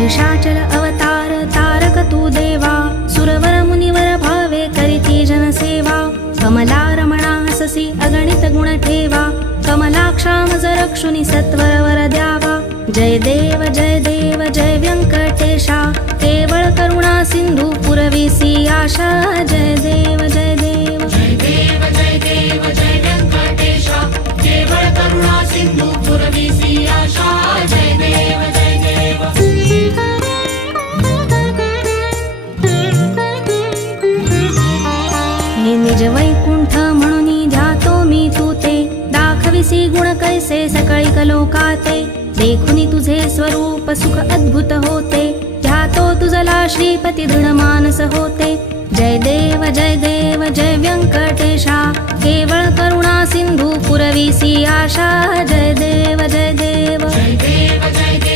शेषाचल अवतार तारक तू देवा, सुरवर मुनिवर भावे करीती जनसेवा. कमला रमणा हससी अगणित गुण ठेवा, कमलाक्षाम रक्षुनी सत्वर वर द्यावा. जय देव जय व्यंकटेशा, केवळ करुणा सिंधू पुरविसी आशा. जय देव जय देव जय देव जय देव जय व्यंकटेशा, केवळ करुणा सिंधू पुरविसी आशा. जय देव जय देव. हे निज वैकुंठ म्हणून ध्यातो मी तू ते, दाखविसी गुण कैसे सकळी कलोकाते. देखुनी तुझे स्वरूप सुख अद्भुत होते, ध्यातो तुझला श्रीपती दृढ मानस होते. जय देव जय व्यंकटेशा, केवळ करुणा सिंधू पुरविसी आशा. जय देव जय देव जय देव जय देव